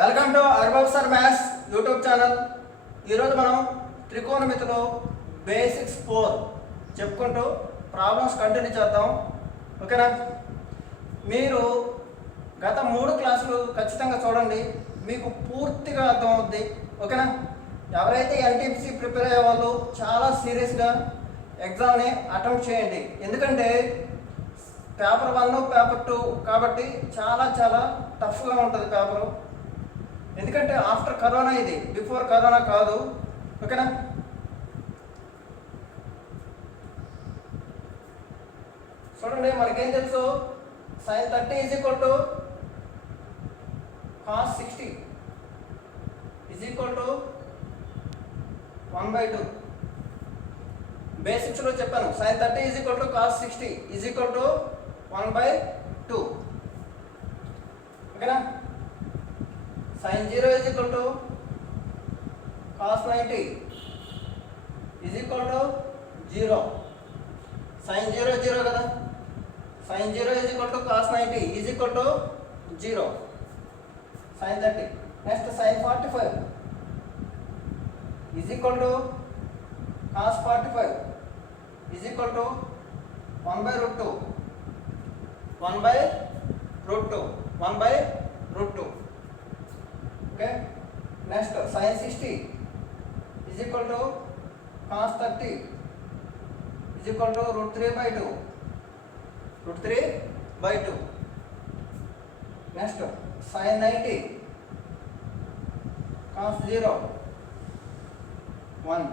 Welcome to Arbab sir maths YouTube channel. ఈరోజు మనం త్రికోణమితిలో basics 4 చెప్పుకుంటూ ప్రాబ్లమ్స్ కంటిన్యూ చేద్దాం. ఓకేనా? మీరు గత 3 క్లాసులు ఖచ్చితంగా చూడండి, మీకు పూర్తిగా అర్థమవుద్ది. ఓకేనా? ఎవరైతే ఎన్టీపీసీ ప్రిపేర్ అయ్యే వాళ్ళు చాలా సీరియస్గా ఎగ్జామ్ని అటెంప్ట్ చేయండి. ఎందుకంటే పేపర్ 1 పేపర్ 2 కాబట్టి చాలా చాలా టఫ్గా ఉంటుంది పేపరు. ఎందుకంటే ఆఫ్టర్ కరోనా, ఇది బిఫోర్ కరోనా కాదు. ఓకేనా? చూడండి, మనకేం తెలుసు, sin 30 is equal to cos 60 is equal to 1/2. బేసిక్స్లో చెప్పాను, sin 30 is equal to cos 60 is equal to 1/2. ఓకేనా? sin 0 is equal to cos 90 is equal to 0. sin 0 0 కదా, sin 0 is equal to cos 90 is equal to 0. sin 30. Next sin 45 is equal to cos 45 is equal to 1/√2. 1/√2. 1/√2. Okay? Next sin 60 is equal to cos 30 is equal to √3/2. √3/2. Next sin 90 cos 0 1.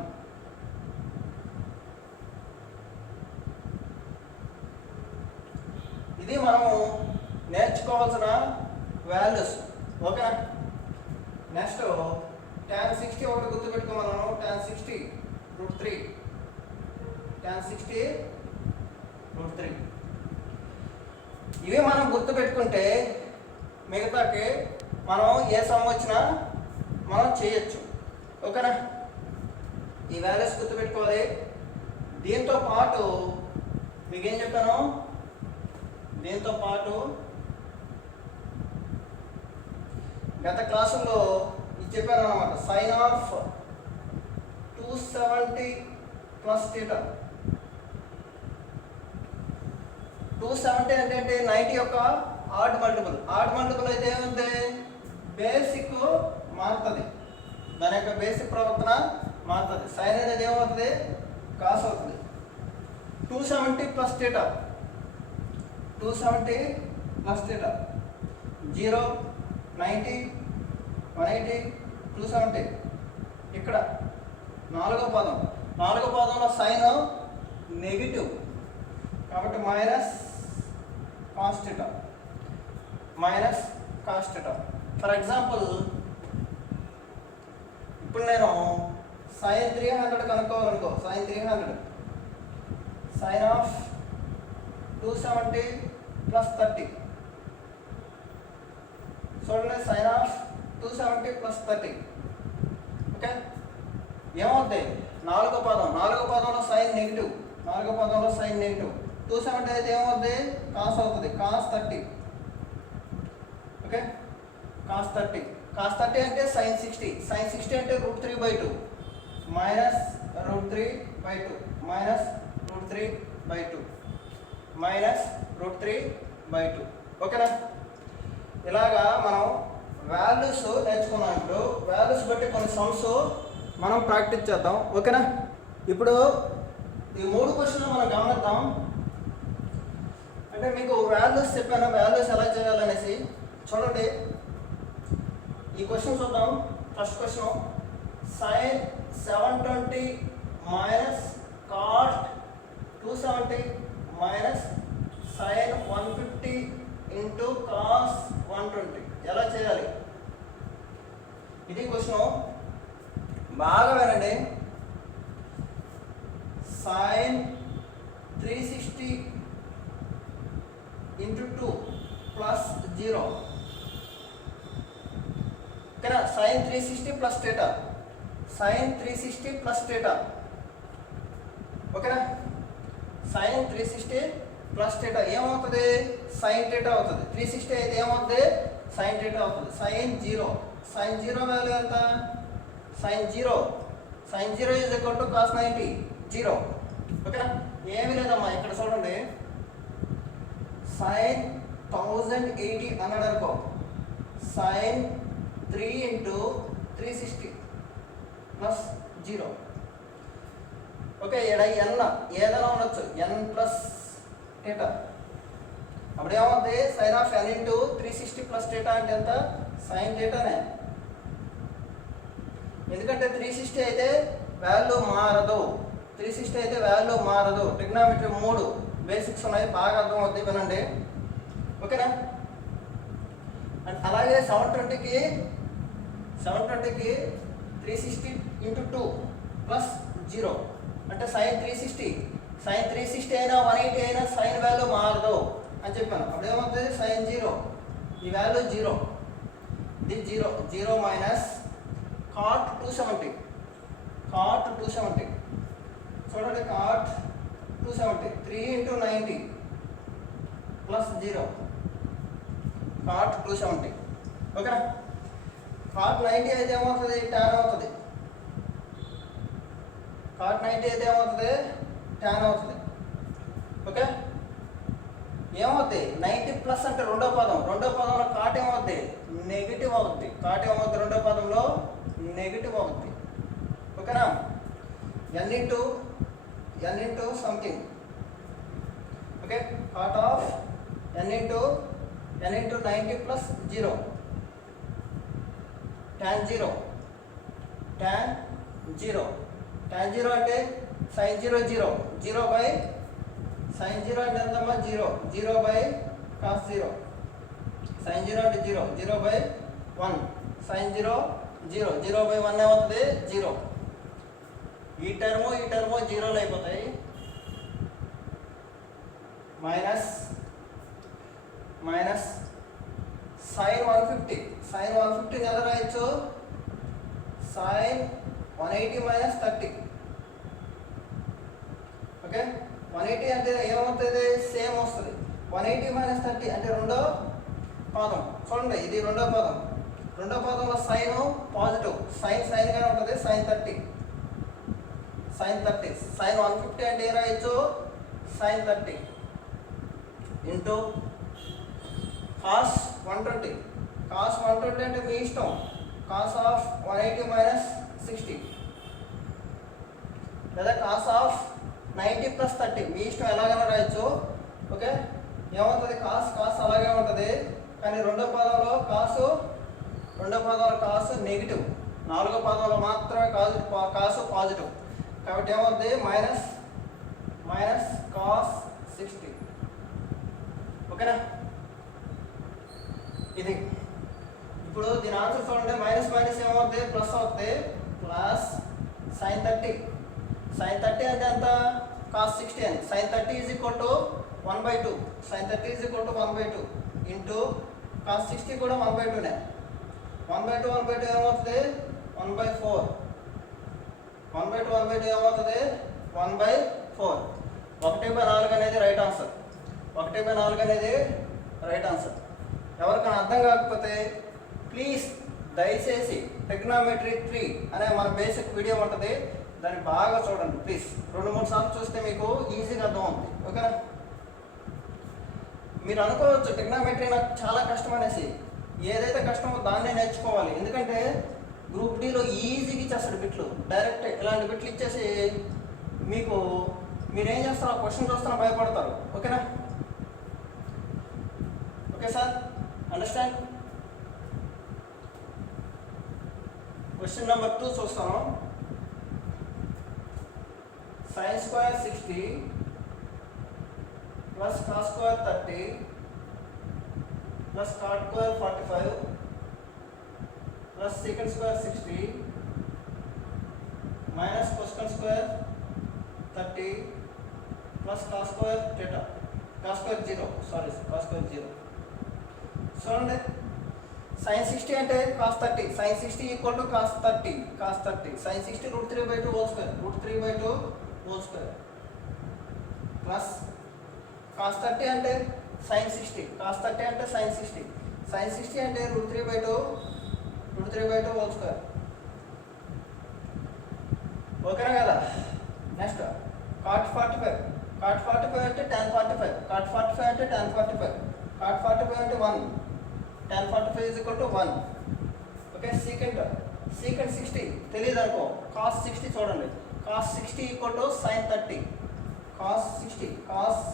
ఇది మనము నేర్చుకోవాల్సిన values. Okay? Next tan 60 ఒకటి గుర్తుపెట్టుకోమన్నాను. tan 60 √3. tan 60 √3. ఇవి మనం గుర్తుపెట్టుకుంటే మిగతాకి మనం ఏ some వచ్చినా మనం చేయొచ్చు. ఓకేనా? ఈ వాల్యూస్ గుర్తుపెట్టుకోవాలి. దీంతో పాటు మీకేం చెప్పాను, దీంతో పాటు గత క్లాసుల్లో ఇది చెప్పాను అన్నమాట, sin ఆఫ్ 270 ప్లస్ θ. 270 అంటే 90 యొక్క ఆడ్ మల్టిపుల్. ఆడ్ మల్టిపుల్ అయితే ఏముంది, బేసిక్ మారుతుంది, దాని యొక్క బేసిక్ ప్రవర్తన మారుతుంది. సైన్ అనేది ఏమవుతుంది, కాస్ అవుతుంది. 270 ప్లస్ θ. 270 ప్లస్ θ. 0 90 180 270. ఇక్కడ నాలుగో పదంలో సైన్ నెగిటివ్ కాబట్టి minus cos θ. Minus cos θ. For example, ఇప్పుడు నేను sin 300 కనుక్కోవాలనుకో, sin 300 sin ఆఫ్ 270 ప్లస్ 30. చూడండి, sin ఆఫ్ 270 ప్లస్ 30. ఓకే? ఏమవుతుంది, నాలుగో పదంలో సైన్ నెగిటివ్. 270 అయితే ఏమవుతుంది, కాస్ అవుతుంది, కాస్ 30. ఓకే? కాస్ 30 అంటే sin 60. sin 60 అంటే √3/2 మైనస్ √3/2 మైనస్ √3/2 మైనస్ √3/2. ఓకేనా? ఇలాగా మనం వాల్యూస్ నేర్చుకున్నాం. ఇప్పుడు వాల్యూస్ బట్టి కొన్ని సమ్స్ మనం ప్రాక్టీస్ చేద్దాం. ఓకేనా? ఇప్పుడు ఈ 3 క్వశ్చన్లు మనం గమనిద్దాం. అంటే మీకు వాల్యూస్ చెప్పాను, వాల్యూస్ ఎలా చేయాలనేసి. చూడండి, ఈ క్వశ్చన్ చూద్దాం. First question, sin 720 minus cot 270 minus sin 150 into cos 120 ఎలా చేయాలి? ఇది క్వశ్చన్, బాగా వినండి. sin 360 into 2 plus 0. ఓకేనా? sin 360 plus θ. sin 360 plus θ. ఓకేనా? sin 360 ప్లస్ θ ఏమవుతుంది, sin θ అవుతుంది. 360 అయితే ఏమవుతుంది, sin θ అవుతుంది. sin 0 సైన్ జీరో వాల్యూ ఎంత? Sine zero is equal to cos 90 zero. ఓకేనా? ఏమీ లేదమ్మా, ఇక్కడ చూడండి, సైన్ 1080 అన్నాడు అనుకో, sine 3 into 360 plus zero. Okay, ఇక్కడ ఎన్ ఏదైనా ఉండొచ్చు, ఎన్ ప్లస్ థీటా. అప్పుడు ఏమవుతుంది? Sine of N into 360 plus theta అంటే ఎంత? సైన్ థీటానే. ఎందుకంటే 360 అయితే వాల్యూ మారదు, 360 అయితే వాల్యూ మారదు. ట్రిగ్నామెట్రీ 3 బేసిక్స్ ఉన్నాయి, బాగా అర్థమవుతుంది, వినండి. ఓకేనా? అండ్ అలాగే 720కి 360 ఇంటూ 2 ప్లస్ జీరో అంటే సైన్ 360 అయినా 180 అయినా సైన్ వాల్యూ మారదు అని చెప్పాను. అప్పుడు ఏమవుతుంది? సైన్ జీరో, ఈ వాల్యూ జీరో, ఇది జీరో మైనస్ కాట్ 270. చూడండి, cot 270 3 into 90 plus zero, cot 270. ఓకేనా? కాట్ 90 అయితే ఏమవుతుంది? ట్యాన్ అవుతుంది. కాట్ 90 అయితే ఏమవుతుంది? ట్యాన్ అవుతుంది. ఓకే, ఏమవుతుంది? 90 ప్లస్ అంటే రెండో పదంలో కాట్ ఏమవుతుంది? నెగిటివ్ అవుతుంది. కాట్ ఏమవుతుంది? రెండో పదంలో నెగిటివ్ అవుతుంది. ఓకేనా? N into something. Okay, cot of N into 90 plus zero, tan zero అంటే sine zero by sine zero అంటే ఎంతమ్మా? Zero by cos zero. Sine zero అంటే zero by 1. Sine zero by 1 ఏమవుతుంది? జీరో. ఈ టర్ము జీరోలు అయిపోతాయి. Minus sign 150 ఎలా రాయొచ్చు? Sign 180 minus 30. Okay, 180 అంటే ఏమవుతుంది? సేమ్ వస్తుంది. 180 మైనస్ 30 అంటే రెండో పదం. చూడండి, ఇది రెండో పదంలో సైన్ పాజిటివ్, సైన్గానే ఉంటుంది. సైన్ 30 సైన్ 150 అంటే ఏం రాయొచ్చు? సైన్ 30 ఇంటూ కాస్ 120 అంటే మీ ఇష్టం. కాస్ ఆఫ్ 180 మైనస్ 60 లేదా కాస్ ఆఫ్ 90 ప్లస్ 30 మీ ఇష్టం, ఎలాగైనా రాయొచ్చు. ఓకే, ఏమవుతుంది? కాస్ అలాగే ఉంటుంది, కానీ రెండో పదంలో కాసు నెగిటివ్, నాలుగో పదంలో మాత్రమే కాసు పాజిటివ్. కాబట్టి ఏమవుతుంది? Minus cos 60. ఓకేనా? ఇది ఇప్పుడు దీని ఆన్సర్ చూడండి. మైనస్ ఏమవుతుంది? ప్లస్ అవుతుంది. ప్లస్ సైన్ 30 అంటే ఎంత? కాస్ 60 అని. Sine 30 is equal to 1/2. Sine 30 is equal to 1/2 into cos 60 కూడా 1/2నే. 1/2 ఏమవుతుంది? 1/4. 1/2 ఏమవుతుంది? 1/4. 1/4 అనేది రైట్ ఆన్సర్. 1/4 అనేది రైట్ ఆన్సర్. ఎవరికైనా అర్థం కాకపోతే ప్లీజ్ దయచేసి ట్రిగ్నామెట్రీ 3 అనే మన బేసిక్ వీడియో ఉంటుంది, దాన్ని బాగా చూడండి ప్లీజ్. 2-3 సార్లు చూస్తే మీకు ఈజీగా అర్థం అవుతుంది. ఓకేనా? మీరు అనుకోవచ్చు ట్రిగ్నామెట్రీ నాకు చాలా కష్టం అనేసి. ఏదైతే కష్టమో దాన్నే నేర్చుకోవాలి. ఎందుకంటే గ్రూప్ డీలో ఈజీగా ఇచ్చేస్తాడు బిట్లు. డైరెక్ట్ ఇలాంటి బిట్లు ఇచ్చేసి మీరేం చేస్తారో ఆ క్వశ్చన్ చూస్తున్నా భయపడతారు. ఓకేనా? Okay sir, understand? Question number 2 చూస్తాను. sin square 60 plus cos square 30 plus cot square 45 plus secant square 60 minus cosecant square 30 plus cos square theta, cos square 0. చూడండి, sin 60 అంటే cos 30, sin 60 equal to cos 30, sin 60 √3/2 whole square plus cos 30 అంటే sin 60, sin 60 అంటే √3/2 √3/2 whole square. ఓకేనా కదా? Next cot 45. cot 45 అంటే tan 45. cot 45 అంటే tan 45. cot 45 అంటే 1. tan 45 is equal to 1. Okay. secant 60 తెలియదు అనుకో. cos 60 చూడండి. cos 60 equal to sin 30. cos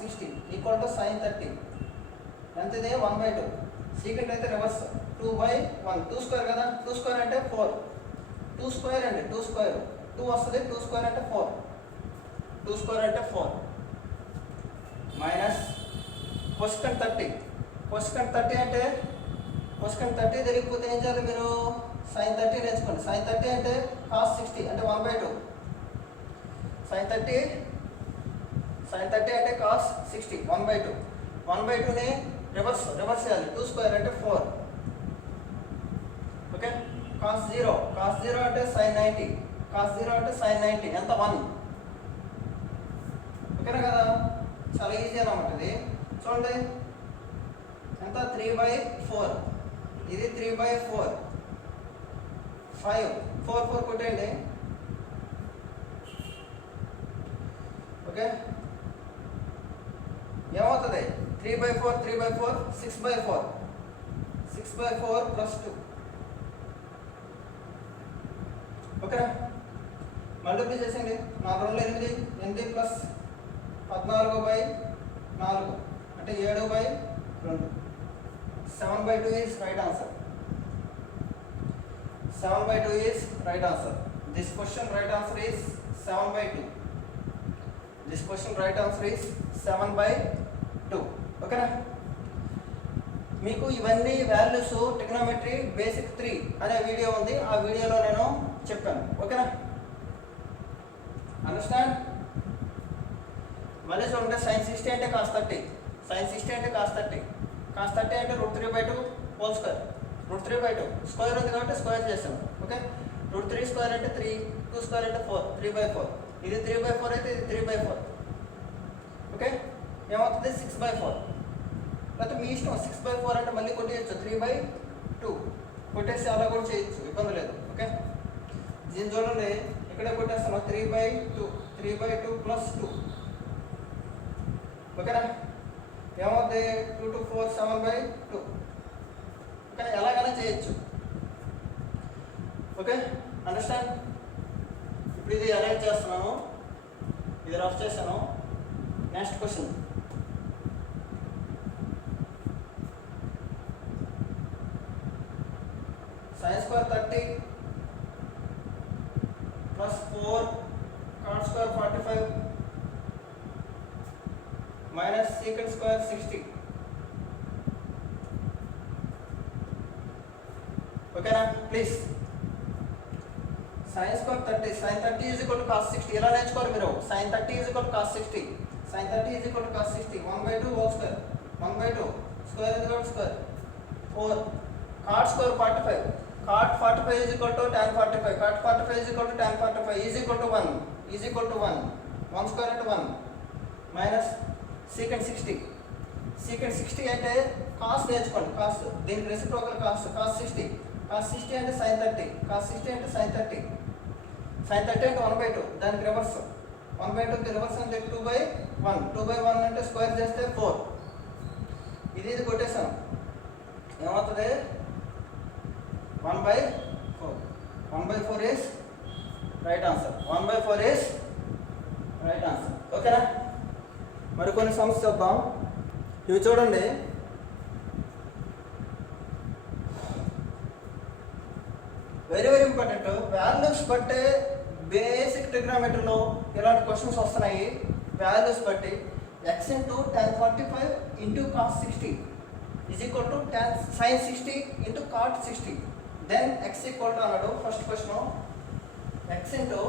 60 equal to sin 30. ఎంత ఇది? 1/2. secant అయితే రివర్స్ 2/1. 2 స్క్వేర్ కదా? 2 స్క్వేర్ అంటే 4. 2 స్క్వేర్ అండి. 2 స్క్వేర్ 2 వస్తుంది. 2 స్క్వేర్ అంటే 4. 2 స్క్వేర్ అంటే 4 మైనస్ cosecant 30. cosecant 30 అంటే cosecant 30 తెలియకపోతే ఏం చేయాలి మీరు? sin 30 నేర్చుకోండి. sin 30 అంటే cos 60 అంటే 1/2. sin 30 అంటే cos 60 1/2. 1/2ని రివర్స్ చేయాలి. 2 స్క్వేర్ అంటే 4. ఓకే. cos 0 అంటే sin 90. cos 0 అంటే sin 90 ఎంత? 1. ఓకేనా కదా? చాలా ఈజీ అన్నమాట ఇది. చూడండి ఎంత? 3/4. ఇది 3/4. 5 4 కొట్టండి. ఓకే. ఏమవుతుంది? 3/4 6/4 +2. ఓకేనా? మల్టిప్లై చేసేయండి. 4 2 8 8 ప్లస్ 14/4 అంటే 7/2. 7/2 is right answer. 7/2 is right answer. This question right answer is 7/2. This question right answer is 7/2. ఓకేనా? మీకు ఇవన్నీ వాల్యూస్ ట్రిగ్నోమెట్రీ బేసిక్ 3 అనే వీడియో ఉంది. ఆ వీడియోలో నేను చెప్పాను. ఓకేనా? అండర్స్టాండ్? మళ్ళీ చూడండి. sin 60 అంటే cos 30. sin 60 అంటే cos 30. cos 30 అంటే √3/2 హోల్ స్క్వేర్. √3/2 స్క్వేర్ ఉంది కాబట్టి స్క్వేర్ చేస్తాను. ఓకే. √3 స్క్వేర్ అంటే 3. 2 స్క్వేర్ అంటే 4. 3/4. ఇది 3/4 అయితే ఇది 3/4. ఓకే. ఏమవుతుంది? 6/4. లేకపోతే మీ ఇష్టం. 6/4 అంటే మళ్ళీ కొట్టేయచ్చు. 3/2 కొట్టేసి అలా కూడా చేయొచ్చు. ఇబ్బంది లేదు. ఓకే. దీన్ని చూడండి. ఇక్కడే కొట్టేస్తాను. 3/2 +2. ఓకేనా? ఏమవుతుంది? 2 to 4 7/2. ఓకే. ఎలాగైనా చేయొచ్చు. ఓకే. అండర్స్టాండ్? ఇప్పుడు ఇది అరేంజ్ చేస్తున్నాను. ఇది రఫ్ చేశాను. Next question. sin square 30 plus 4 cot square 45 minus secant square 60. ఓకేనా? Please. sin square 30 sin 30 is equal to cos 60. ఎలా నేర్చుకోవాలి మీరు? sin 30 is equal to cos 60. sin 30 is equal to cos 60. 1/2 whole square. 1/2 square is equal to square 4 cot square 45. cot 45 is equal to tan 45. cot 45 is equal to tan 45 is equal to 1. 1 square into 1 minus secant 60. secant 60 అంటే cos నేర్చుకోండి. cos దీనికి reciprocal cos 60. cos 60 అంటే sin 30. cos 60 అంటే sin 30. sin 30 అంటే 1/2. దానికి reverse. 1/2కి reverse అంటే 2/1. 2/1 అంటే square చేస్తే 4. ఇది కొట్టేసాను. ఏమవుతుంది? 1/4. 1/4 is right answer. 1/4 is right answer. ఓకేనా? మరికొన్ని సమస్య చూద్దాం. ఇవి చూడండి. Very important. వాల్యూస్ బట్టే బేసిక్ ట్రిగ్నోమెట్రీలో ఇలాంటి క్వశ్చన్స్ వస్తున్నాయి. వాల్యూస్ బట్టి x into tan 45 into cos 60 is equal to tan sin 60 into cot 60. Then x equal to అన్నాడు. First question x into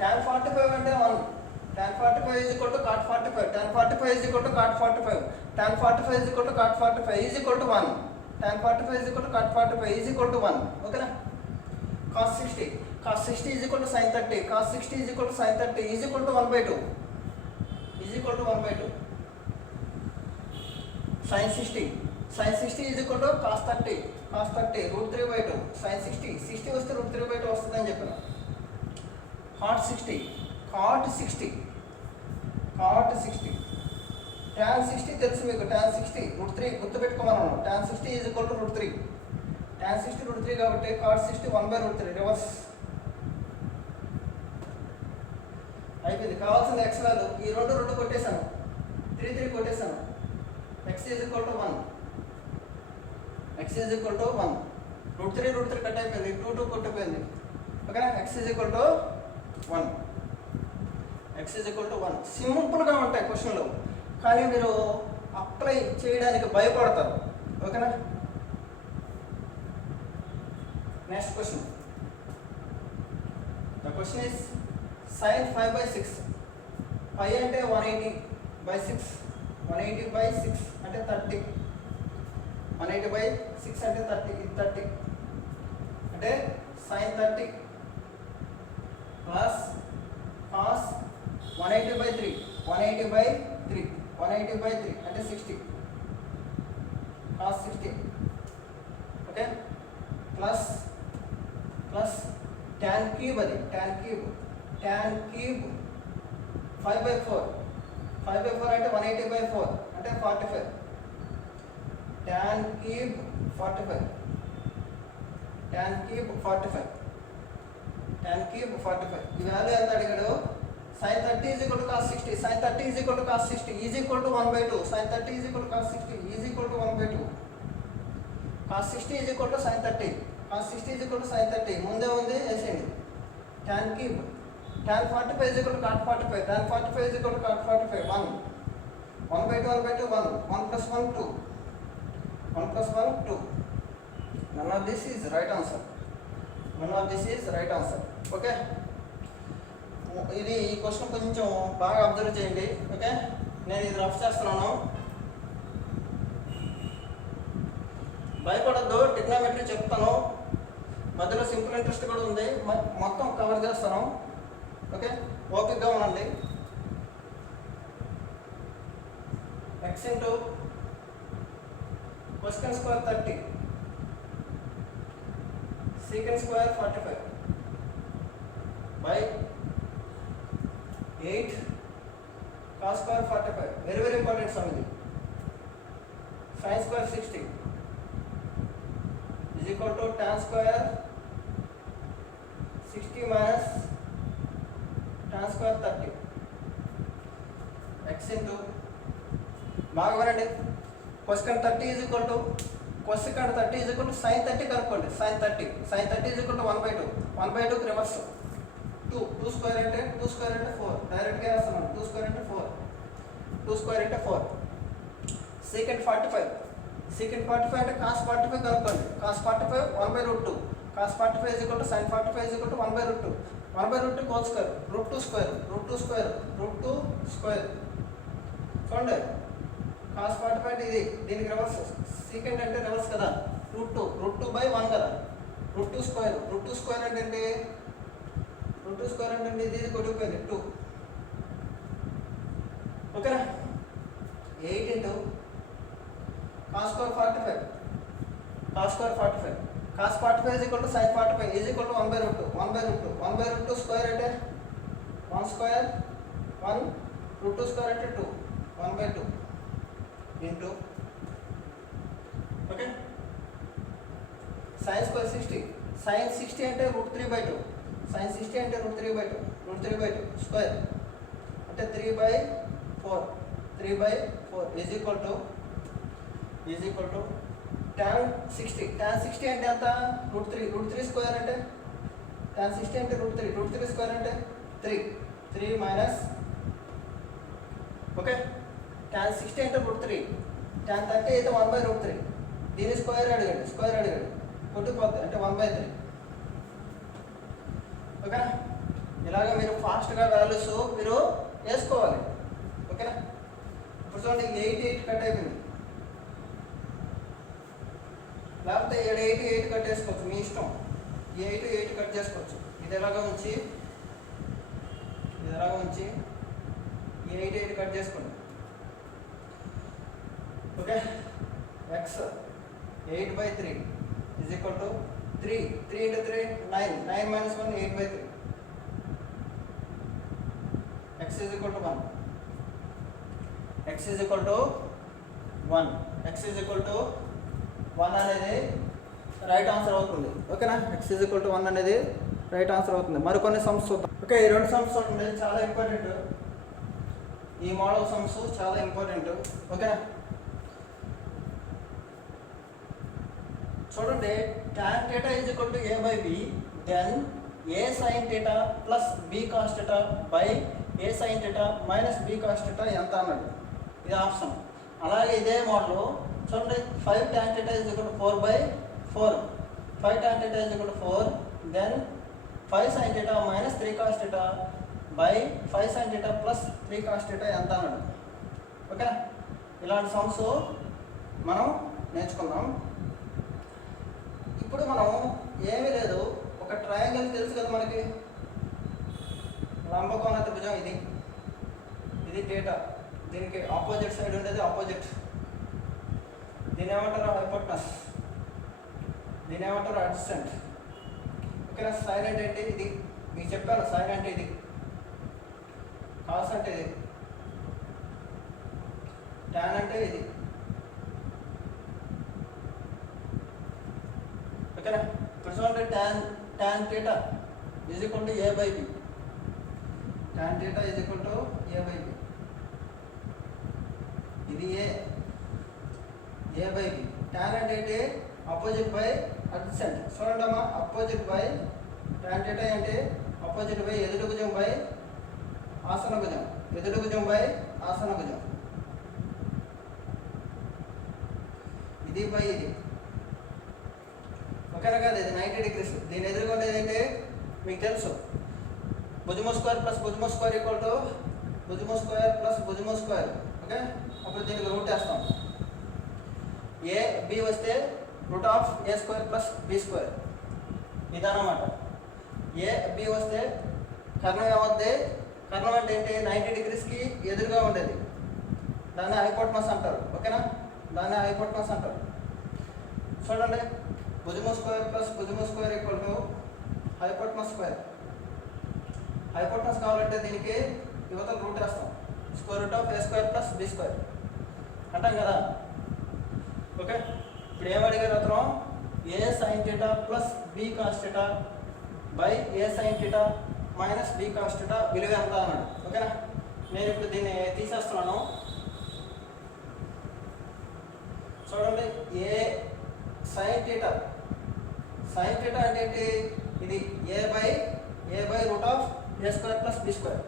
tan 45 అంటే 1. tan 45 is equal to cot 45. tan 45 is equal to cot 45. tan 45 is equal to cot 45 is equal to 1. tan 45 is equal to cot 45 is equal to 1. ఓకేనా? cos 60 is equal to sin 30. cos 60 is equal to sin 30 is equal to 1/2. sin 60 sin 60 is equal to cos 30 √3/2 sin 60 వస్తే √3/2 వస్తుందని చెప్పాను. cot 60 tan 60 తెలుసు మీకు, tan 60 √3 గుర్తుపెట్టుకోమన్నాను. tan 60 is equal to √3, tan 60 √3 కాబట్టి cot 60 1/√3 reverse అయిపోయింది. కావాల్సిన X value ఈ రెండు కొట్టేశాను, 3 కొట్టేశాను. x is equal to 1, √3 cut అయిపోయింది, 2 కొట్టిపోయింది. ఓకేనా, x ఈజ్ ఈక్వల్ టు 1. సింపుల్గా ఉంటాయి క్వశ్చన్లు, కానీ మీరు అప్లై చేయడానికి భయపడతారు. ఓకేనా, next question. The question is sin 5/6. 5 అంటే 180/6, 180/6 అంటే 30, 180/6 అంటే 30 అంటే sin 30 ప్లస్ cos 180/3 అంటే 60 cos 60. Okay, plus tan cube, అది tan cube 5/4 అంటే 180/4 అంటే 45, tan cube 45 ఈ వాల్యూ ఎంత అడిగాడు? sin 30 is equal to cos 60 is equal to 1/2 sin 30 is equal to cos 60 is equal to 1/2 cos 60 is equal to sin 30 ముందే ఉంది వేసేయండి. tan cube tan 45 is equal to cot 45 tan 45 is equal to cot 45 1/2 1 + 1 2 none of this is right answer. Okay, ఇది ఈ question కొంచెం బాగా observe చేయండి. Okay, నేను ఇది రఫ్ చేస్తున్నాను, భయపడద్దు. ట్రిగ్నోమెట్రీ చెప్తాను, మధ్యలో సింపుల్ ఇంట్రెస్ట్ కూడా ఉంది, మొత్తం కవర్ చేస్తాను. ఓకే, ఓపికగా ఉండండి. x into cosecant square 30 secant square 45 by 8 cos square 45 very important some ఇది. sin square 60 is equal to tan square 60 minus tan square 30 x into బాగా వినండి. cosecant 30 is equal to sin 30 కనుక్కోండి. sin 30 is equal to 1/2 కి reverse 2 square అంటే 4 డైరెక్ట్గా వేస్తున్నాను. 2 square అంటే 4 secant 45 అంటే cos 45 కనుక్కోండి. cos 45 1/2 cos 45 is equal to sin 45 is equal to 1/2 whole square √2 square చూడండి. cos 45 అంటే ఇది, దీనికి రివర్స్. secant అంటే రివర్స్ కదా, √2/1 కదా, √2 స్క్వేర్ అంటే ఏంటి? √2 స్క్వేర్ అంటే ఇది కొట్టుకుపోయింది 2. ఓకేనా, 8 into cos square 45 cos 45 is equal to sin 45 is equal to 1/2 square అంటే 1 స్క్వేర్ 1 √2 స్క్వేర్ అంటే 2 1/2 ఇంటూ. ఓకే, sin స్క్వేర్ 60 అంటే √3/2 √3/2 స్క్వేర్ అంటే 3/4 is equal to tan 60 అంటే ఎంత? √3 స్క్వేర్ అంటే tan 60 అంటే √3 స్క్వేర్ అంటే 3 మైనస్. ఓకే, tan 60 అంటే √3, tan 30 అయితే 1/√3. దీని స్క్వేర్ అడిగాడు కొట్టుకుపోతుంది అంటే 1/3. ఓకేనా, ఇలాగ మీరు ఫాస్ట్గా వాల్యూస్ మీరు వేసుకోవాలి. ఓకేనా, ఇప్పుడు చూడండి 8 కట్ అయిపోయింది, లేకపోతే 8 కట్ చేసుకోవచ్చు, మీ ఇష్టం. 8 కట్ చేసుకోవచ్చు. ఇది ఎలాగ ఉంచి 8 కట్ చేసుకోండి. Okay, x x 8/3 is equal to 3 into 3 9 9 minus 1 8/3 x is equal to 1 x is equal to 1 x is equal to 1 అనేది రైట్ ఆన్సర్ అవుతుంది. ఓకేనా, x is equal to 1 అనేది రైట్ ఆన్సర్ అవుతుంది. మరికొన్ని సమ్స్ చూద్దాం. ఓకే, ఈ రెండు సమ్స్ చూడండి, చాలా ఇంపార్టెంట్. ఈ మోడల్ సమ్స్ చాలా ఇంపార్టెంట్. ఓకేనా, చూడండి. tan theta is equal to a by b, then a sin theta plus b cos theta by a sin theta minus b cos theta ఎంత అన్నాడు. ఇది ఆప్షన్. అలాగే ఇదే మోడల్ చూడండి, 5 tan theta is equal to 4/4, 5 tan theta is equal to 4, then 5 sin theta minus 3 cos theta by 5 sin theta plus 3 cos theta ఎంత అన్నాడు. ఓకేనా, ఇలాంటి సమ్స్ మనం నేర్చుకుందాం. ఇప్పుడు మనం ఏమీ లేదు, ఒక ట్రయాంగిల్ తెలుసు కదా మనకి, లంబకోణ త్రిభుజం ఇది థీటా, దీనికి ఆపోజిట్ సైడ్ ఉండేది ఆపోజిట్, దీని ఏమంటారు హైపోటనస్, దీని ఏమంటారు అడ్జసెంట్. ఓకేనా, సైన్ అంటే ఏంటి, ఇది మీకు చెప్పాను. సైన్ అంటే ఇది, కాస్ అంటే ఇది, టాన్ అంటే ఇది. ఓకేనా, ఇప్పుడు చూడండి, tan theta is equal to a by b, tan theta is equal to a by b, ఇది a by b. tan అంటే ఏంటి, అపోజిట్ బై అడ్జసెంట్. చూడండి అమ్మా, అపోజిట్ బై tan theta అంటే అపోజిట్ బై ఎదుటి భుజం బై ఆసన భుజం, ఎదుటి భుజం బై ఆసన భుజం, ఇది బై ఇది. ఓకేనా కదా, ఇది 90 degrees. దీని ఎదురుగా ఏంటి మీకు తెలుసు, భుజము స్క్వేర్ ప్లస్ భుజము స్క్వేర్ ఈక్వల్ టు భుజము స్క్వేర్ ప్లస్ భుజము స్క్వేర్. ఓకే, అప్పుడు దీనికి రూట్ వేస్తాం. ఏ బి వస్తే root of A square plus B square, ఇదన్నమాట. ఏ బి వస్తే కర్ణం ఏమవుద్ది, కర్ణం అంటే ఏంటి, 90 degreesకి ఎదురుగా ఉండేది, దాన్ని హైపోటనస్ అంటారు. ఓకేనా, దాన్ని హైపోటనస్ అంటారు. చూడండి, భుజము స్క్వేర్ ప్లస్ భుజము square equal to hypotenuse square. Hypotenuse కావాలంటే దీనికి యువతలు రూట్ వేస్తాం, square root of A square plus B square అంటాం కదా. ఓకే, ఇప్పుడు ఏమడిగారు అతను, A sine theta plus B cos theta by A sine theta minus B cos theta విలువ ఎంత అన్నాడు. ఓకేనా, నేను ఇప్పుడు దీన్ని తీసేస్తున్నాను. చూడండి, ఏ సైన్ థీటా అంటే ఏంటి, ఇది A by root of A square plus B square,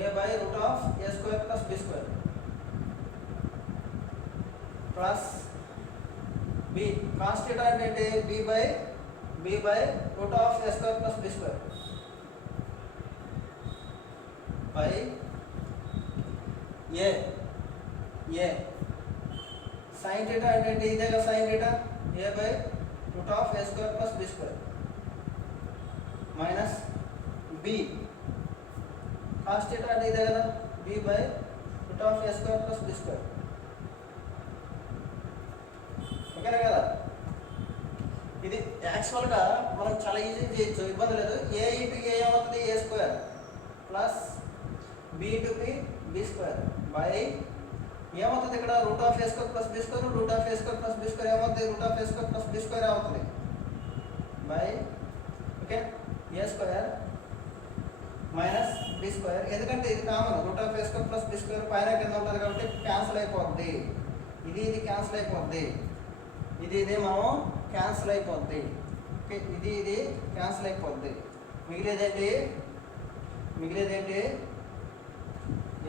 A by root of A square plus B square plus B cos theta అంటే ఏంటి, B by root of A square plus B square by A sine theta అంటే ఏంటి, ఇదే కదా sine theta, A by root of A square plus B square minus B cos theta అంటే ఇదే కదా, B by root of A square plus B square. ఓకేనా కదా, ఇది యాక్చువల్గా మనం చాలా ఈజీ చేయొచ్చు, ఇబ్బంది లేదు. ఏ ఇంటూ ఏ ఏమవుతుంది, A square plus B into B square by ఏమవుతుంది, ఇక్కడ root of A square plus B square, root of A square plus B square ఏమవుతుంది, root of A square plus B square అవుతుంది by okay A square minus B square. ఎందుకంటే ఇది common, root of A square plus B square పైన కింద ఉంటుంది కాబట్టి cancel అయిపోద్ది, ఇది క్యాన్సిల్ అయిపోద్ది, ఇది మనం క్యాన్సిల్ అయిపోద్ది. ఓకే, ఇది క్యాన్సిల్ అయిపోద్ది. మిగిలేదేంటి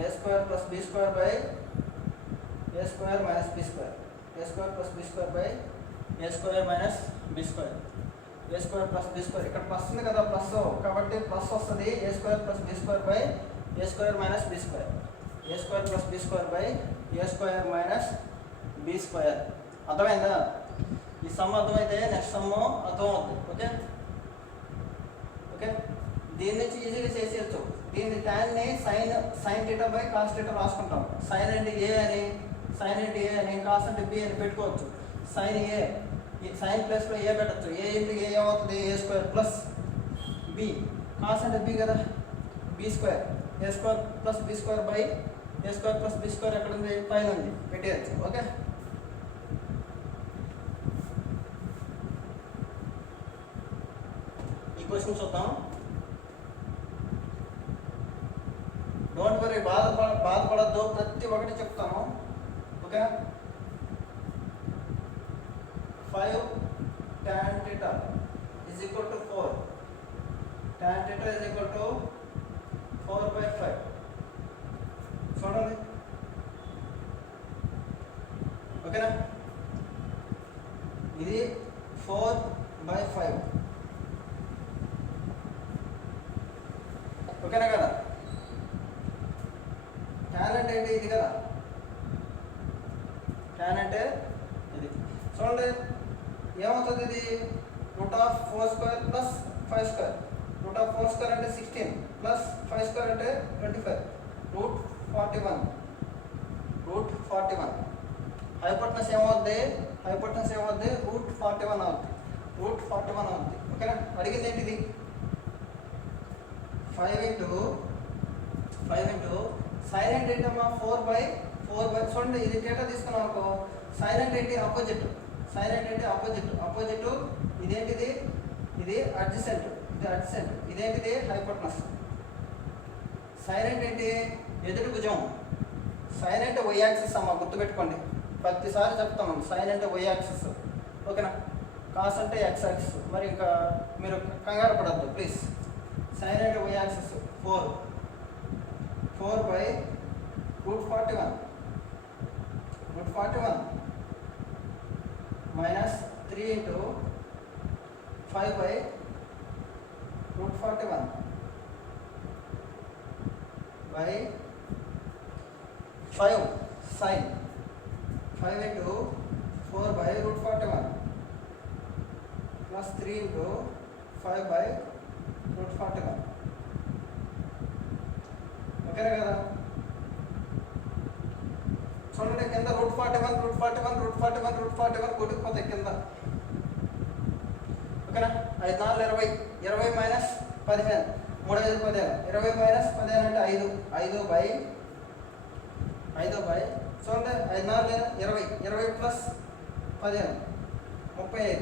A square plus B square by A square minus B square, A square plus B square by A square minus B square, A square plus B square. ఇక్కడ plus ఉంది కదా, plus కాబట్టి plus వస్తుంది, A square plus B square by A square minus B square, A square plus B square by A square minus B square. అర్థమైందా, ఈ some అర్థమైతే next some అర్థం అవుతుంది. ఓకే ఓకే, దీని నుంచి ఈజీగా చేసేయచ్చు. దీన్ని tan ని sine theta by cos theta రాసుకుంటాం. సైన్ అంటే ఏ అని, సైన్ ఏంటి ఏ నేను కాస్ అంటే బి అని పెట్టుకోవచ్చు. సైన్ ఏ, సైన్ ప్లస్లో ఏ పెట్టచ్చు. ఏ ఇంటూ ఏ ఏమవుతుంది, A square plus B. Cos అంటే బి కదా, B square, A square plus B square by A square plus B square ఎక్కడ ఉంది, పైన ఉంది, పెట్టేయచ్చు. ఓకే, ఈ క్వశ్చన్ చూద్దాం. డోంట్ వరీ, బాధపడద్దు, ప్రతి ఒక్కటి చెప్తాను. Okay, 5 tan theta is equal to 4. Tan theta is equal to 4/5. చూడండి, ఓకేనా. ఇది 4/5, ఓకేనా కదా. ట్యాన్ అంటే ఏంటి, ఇది కదా. ట్యాన్ అంటే ఇది. చూడండి ఏమవుతుంది, ఇది √4² ప్లస్ 5². √4² అంటే 16 ప్లస్ 5² అంటే 25, √41. హైపోటెనస్ ఏమవుద్ది, √41 అవుద్ది. √41 అవుద్ది, ఓకేనా. అడిగింది ఏంటిది, 5 ఇంటూ సైన్ అంటే ఏంటమ్మా, 4/4. చూడండి ఇది డేటా తీసుకున్నాం అనుకో, సైన్ అంటే ఏంటి, అపోజిట్. సైన్ అంటే ఏంటి, అపోజిట్. ఇదేంటిది, ఇది అడ్జసెంట్, ఇదేంటిది హైపోటెనస్. సైన్ అంటే ఏంటి, ఎదుటి భుజం. సైన్ అంటే వై యాక్సిస్ అమ్మ, గుర్తుపెట్టుకోండి, ప్రతిసారి చెప్తాము. సైన్ అంటే వై యాక్సిస్, ఓకేనా. కాస్ అంటే ఎక్స్ యాక్సిస్. మరి ఇంకా మీరు కంగారు పడద్దు ప్లీజ్. సైన్ అంటే Y axis 4/√41 minus 3 into 5/√41 by 5 sine 5 into 4/√41 plus 3 into 5/√41, ఓకేనా కదా. చూడండి కింద √41 కొట్టుకుపోతాయి కింద, ఓకేనా. 5 × 4 = 20 మైనస్ 15, 3 × 5 = 15, 20 మైనస్ 15 అంటే 5 చూడండి 5 × 4 = 20 ప్లస్ 15 35,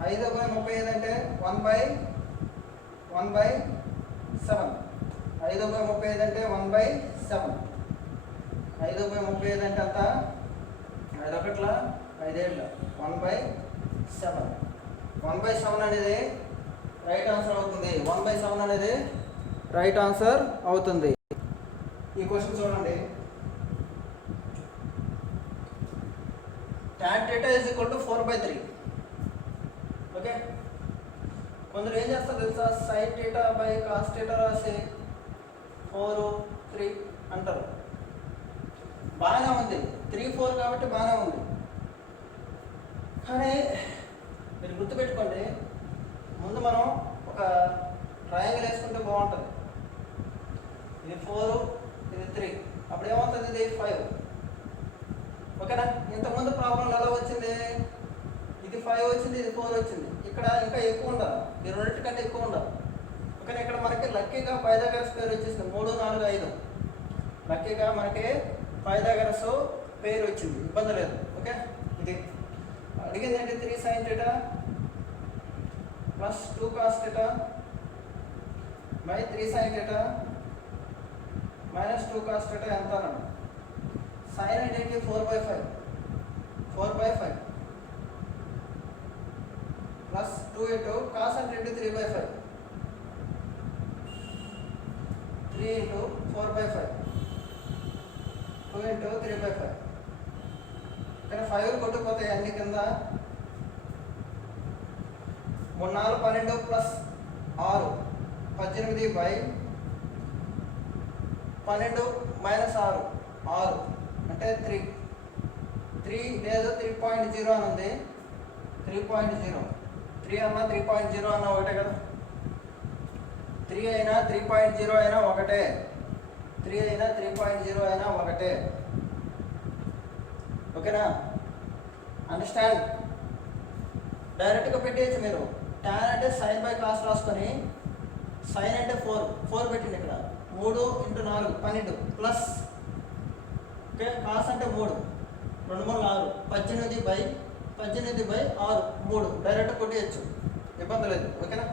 5/35 అంటే 1/7, 5/35 అంటే 1/7, 5/35 అంటే అంత 5 ఒకట్ల 5 ఏళ్ళ 1/7. 1/7 అనేది రైట్ ఆన్సర్ అవుతుంది. 1/7 అనేది రైట్ ఆన్సర్ అవుతుంది. ఈ క్వశ్చన్ చూడండి, tan θ = 4/3. ఓకే, కొందరు ఏం చేస్తారు తెలుసా, sin θ cos θ రాసి 4/3 అంటారు. బాగానే ఉంది, 3/4 కాబట్టి బాగానే ఉంది. కానీ మీరు గుర్తుపెట్టుకోండి, ముందు మనం ఒక ట్రయాంగిల్ వేసుకుంటే బాగుంటుంది. ఇది 4, ఇది 3, అప్పుడు ఏమవుతుంది, ఇది 5, ఓకేనా. ఇంతకుముందు ప్రాబ్లంలో ఎలా వచ్చింది, ఇది 5 వచ్చింది, ఇది 4 వచ్చింది. ఇక్కడ ఇంకా ఎక్కువ ఉండాలి, ఈ రెండింటికంటే ఎక్కువ ఉండాలి, ఓకేనా. ఇక్కడ మనకి లక్కీగా పైథాగరస్ పేరు వచ్చేసింది, 3, 4, 5. లక్కీగా మనకి పైథాగరస్ పేరు వచ్చింది, ఇబ్బంది లేదు. ఓకే, ఇది అడిగింది ఏంటి, 3 sin θ plus 2 cos θ by 3 sin θ minus 2 cos θ ఎంత అన్నాడు. సైన్ అంటే ఏంటి, 4/5 ప్లస్ 2 ఇంటూ కాస్ అంటే ఏంటి, 3/5 3 ఇంటూ 4/5 2 ఇంటూ 3/5. ఇక్కడ 5 కొట్టుకుపోతాయి అన్ని కింద. 3, 4, 12 ప్లస్ 6 18 బై 12 మైనస్ 6 అంటే 3 లేదు, 3.0 అని ఉంది. 3.0 3 అన్నా 3.0 అన్నా ఒకటే కదా. 3 అయినా 3.0 అయినా ఒకటే, 3 అయినా 3.0 అయినా ఒకటే. ఓకేనా? అండర్స్టాండ్? డైరెక్ట్గా పెట్టేయచ్చు మీరు. tan అంటే సైన్ బై కాస్ రాసుకొని సైన్ అంటే 4 పెట్టింది ఇక్కడ 3 × 4 12 ప్లస్ ఓకే కాస్ అంటే 3 2 3 6 18/6 3 డైరెక్ట్ కొట్టేయచ్చు, ఇబ్బంది లేదు. ఓకేనా?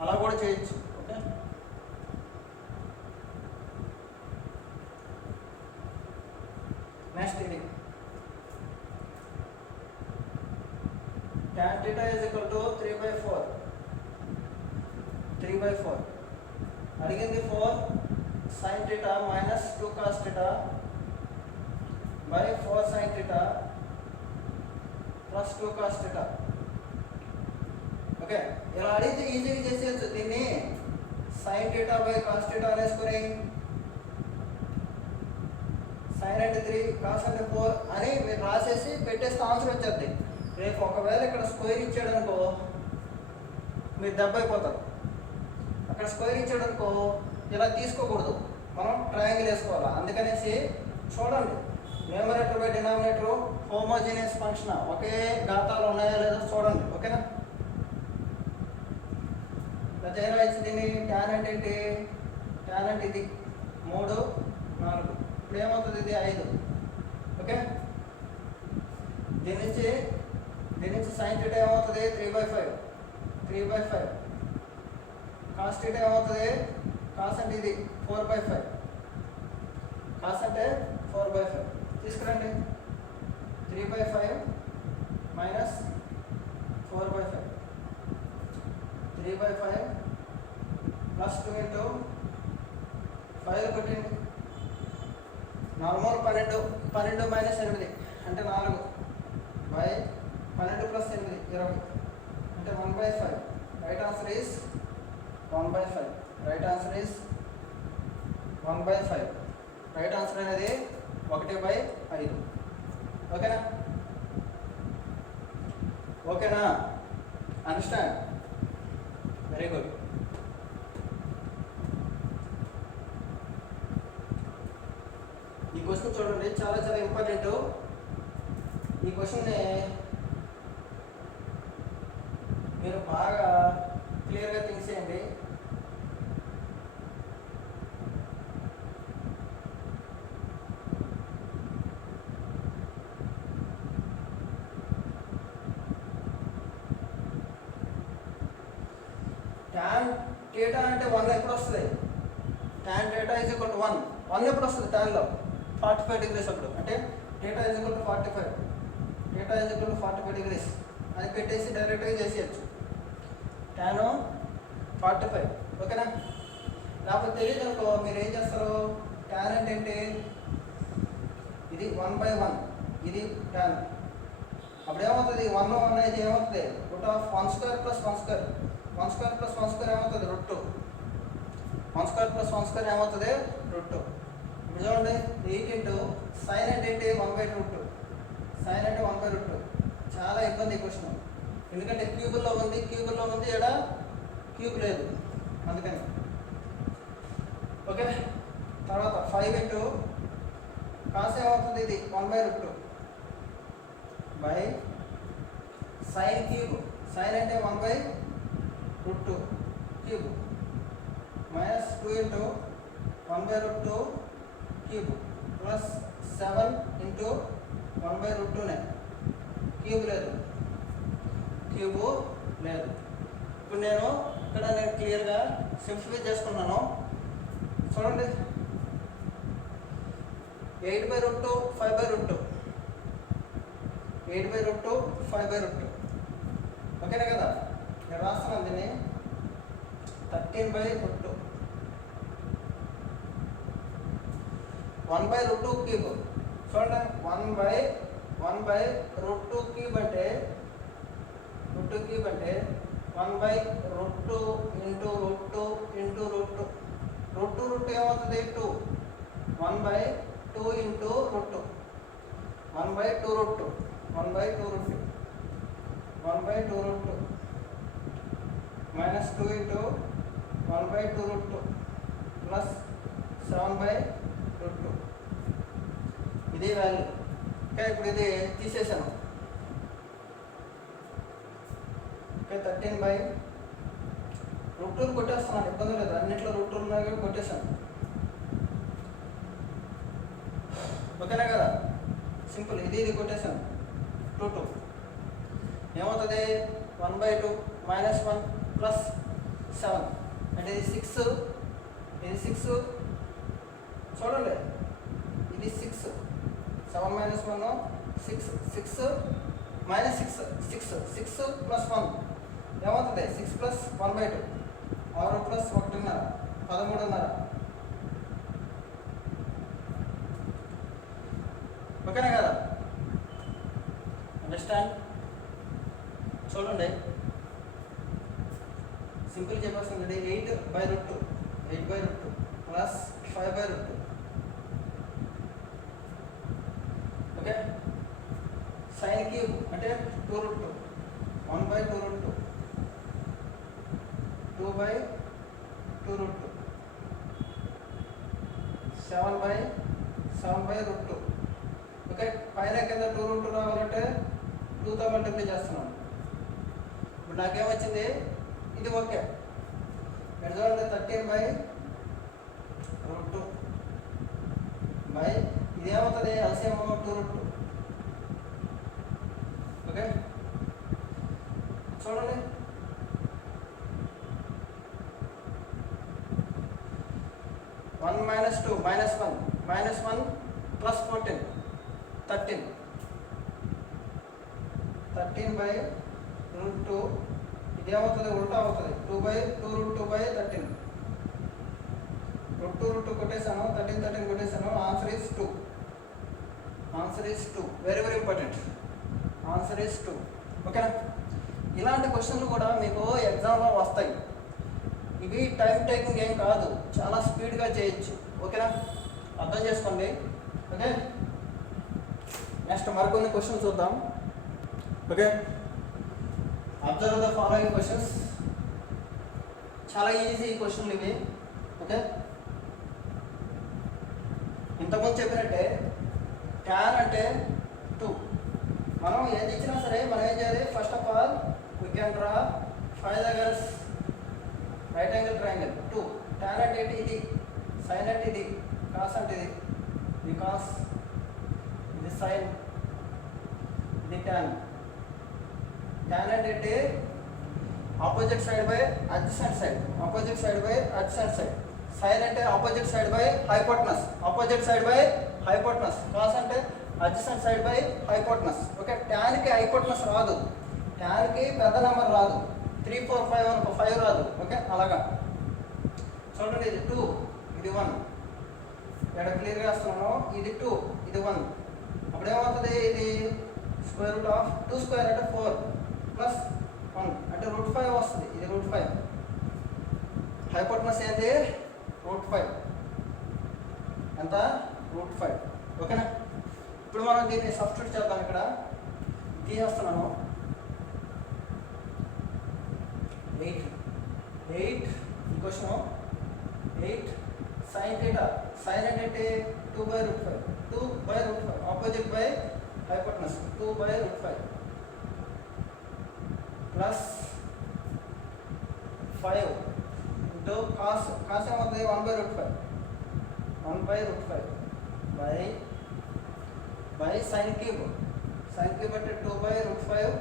అలా కూడా చేయొచ్చు. ఓకే, నెక్స్ట్ ఇది tan θ is equal to 3/4 అడిగింది 4 sin θ minus 2 cos θ by 4 sin θ plus 2 cos θ. Okay, ఇలా అడిగితే ఈజీగా చేసేయచ్చు. దీన్ని sin θ by cos θ అనేసుకొని sin అంటే 3 cos అంటే 4 అని మీరు రాసేసి పెట్టేస్తే ఆన్సర్ వచ్చేది. రేపు ఒకవేళ ఇక్కడ స్క్వేర్ ఇచ్చాడు అనుకో మీరు దెబ్బ అయిపోతారు. అక్కడ స్క్వేర్ ఇచ్చాడు అనుకో ఇలా తీసుకోకూడదు, మనం ట్రయాంగిల్ వేసుకోవాలి. అందుకనేసి చూడండి, numerator by denominator homogeneous function ఒకే ఘాతాలు ఉన్నాయో లేదో చూడండి. ఓకేనా? ఎలా ఇచ్చింది దీన్ని? tan అంటే ఏంటి? tan అంటే ఇది 3 4 ఇప్పుడు ఏమవుతుంది? ఇది 5. ఓకే, దీని నుంచి sin θ ఏమవుతుంది? 3/5 cos θ ఏమవుతుంది? cos అంటే ఇది 4/5 cos అంటే 4/5 తీసుకురండి. 3/5 మైనస్ 4/5 3/5 ప్లస్ 2 × 5 కొట్టండి. నార్మల్ 12 మైనస్ 8 అంటే 4 బై 12 ప్లస్ 8 20 అంటే 1/5. Right answer is 1/5. Right answer is 1/5. Right answer అనేది 1/5. ఓకేనా? ఓకేనా? అండర్స్టాండ్? Very good. ఈ క్వశ్చన్ చూడండి, చాలా చాలా ఇంపార్టెంట్. ఈ క్వశ్చన్ని మీరు బాగా క్లియర్గా థింక్ చేయండి. tan θ అంటే 1 ఎప్పుడు వస్తుంది? tan θ is equal to 1 ఎప్పుడు వస్తుంది? tanలో 45 degrees అప్పుడు. అంటే θ is equal to 45 degrees అని పెట్టేసి డైరెక్ట్గా చేసేయచ్చు. tan 45. ఓకేనా? లేకపోతే తెలియదు అనుకో మీరు ఏం చేస్తారు? tan అంటే ఏంటి? ఇది 1/1 ఇది tan. అప్పుడు ఏమవుతుంది? 1 అయితే ఏమవుతుంది? √1² + 1² 1² + 1² ఏమవుతుంది? √2. 1² + 1² ఏమవుతుంది? √2. ఇప్పుడు చూడండి 8 × sin అంటే ఏంటి? 1/√2. sin అంటే 1/√2. చాలా ఇబ్బంది ఈ క్వశ్చన్, ఎందుకంటే క్యూబుల్లో ఉంది ఇక్కడ క్యూబ్ లేదు అందుకని. ఓకే, తర్వాత 5 × cos ఏమవుతుంది? ఇది 1/√2 బై sin క్యూబ్. sin అంటే 1/√2 cube minus 2 × 1/√2 cube plus 7 × 1/√2 cube లేదు. ఇప్పుడు నేను క్లియర్గా సింప్లిఫై చేసుకున్నాను. చూడండి 8/√2 5/√2 8/√2 5/√2 ఓకేనా కదా? నేను రాస్తున్నాను దీన్ని 13/√2 1/√2 క్యూబ్. చూడండి 1/√2 క్యూబ్ అంటే √2 క్యూబ్ అంటే 1/√2 × √2 × √2 √2 ఏమవుతుంది? 2 1/2 × √2 1/2√2 మైనస్ 2 × 1/2√2 ప్లస్ 7/√2. ఇది వాల్యూ. ఓకే, ఇప్పుడు ఇది తీసేసాను. ఓకే, 13/√2 కొట్టేస్తున్నాను, ఇబ్బంది లేదు, అన్నింటిలో √2 ఉన్నాయి కానీ కొట్టేశాను. ఓకేనా కదా, సింపుల్. ఇది కొట్టేశాను. 2 ఏమవుతుంది? 1/2 -1 + 7 అంటే ఇది 6. ఇది 6 చూడండి, ఇది 6. 7 - 1 6. 6 - 6 6 + 1 ఏమవుతుంది? 6 + 1/2 6 + 1.5 13.5. ఓకేనా కదా, అండర్స్టాండ్? చూడండి, సింపుల్ చెప్పేస్తుంది. 8/√2 8/√2 + 5/√2. ఓకే, సైన్ క్యూబ్ అంటే 2√2 1/2√2 2/2√2 7/7/√2. ఓకే, పైన కింద 2√2 రావాలంటే 2తో మల్టిప్లై చేస్తున్నాను. ఇప్పుడు నాకేమొచ్చింది? ఇది ఓకే. చూడండి, 13/√2 ఇది ఏమవుతుంది? ఎల్సిఎం 2√2. ఓకే, చూడండి, -2 -1 -1 + 14 13. 13/√2 ఇది ఏమవుతుంది? ఉల్టా అవుతుంది. 2/2√2/13. √2 కొట్టేశాను, 13 కొట్టేశాను. Answer is 2. Answer is 2. Very very important. Answer is 2. ఓకేనా? ఇలాంటి క్వశ్చన్లు కూడా మీకు ఎగ్జామ్లో వస్తాయి. ఇవి టైం టేకింగ్ ఏం కాదు, చాలా స్పీడ్గా చేయొచ్చు. ఓకేనా, అర్థం చేసుకోండి. ఓకే, నెక్స్ట్ మరికొన్ని క్వశ్చన్స్ చూద్దాం. Okay, observe the following questions. చాలా ఈజీ క్వశ్చన్లు ఇవి. ఓకే, ఇంతకుముందు చెప్పినట్టే tan అంటే 2. మనం ఏది ఇచ్చినా సరే మనం ఏం చేయాలి? First of all we can draw 5 దగ్గర్స్ రైట్ యాంగిల్ ట్రయాంగిల్ 2. tan అంటే ఏంటి? ఇది. sin అంటే ఇది. cos అంటే ఇది. ఇది cos, ఇది sin, ఇది tan. tan అంటే ఏంటి? Opposite side by adjacent side. Opposite side by adjacent side. sin అంటే opposite side by hypotenuse. Opposite side by hypotenuse. cos అంటే adjacent side by hypotenuse. Okay, tan కి హైపోటనస్ రాదు, tan కి పెద్ద number రాదు. 3 4 5 అనుకో, 5 రాదు. ఓకే, అలాగా చూడండి. ఇది 2, ఇది 1. ఇక్కడ క్లియర్గా వస్తున్నాను. ఇది 2, ఇది 1. అప్పుడు ఏమవుతుంది? ఇది √2 అంటే 4 + 1 అంటే √5 వస్తుంది. ఇది √5. హైపోటనస్ ఏంటి? √5. ఎంత? √5. ఓకేనా, ఇప్పుడు మనం దీన్ని సబ్స్టిట్యూట్ చేద్దాం. ఇక్కడ తీసేస్తున్నాను. 8 ఈ క్వశ్చన్ 8 sin θ. sin అంటే 2/√5. 2/√5 opposite by hypotenuse. 2/√5 + 5 into cos. cos ఏమవుతుంది? 1/√5. 1/√5 by sin cube. sin cube అంటే 2/√5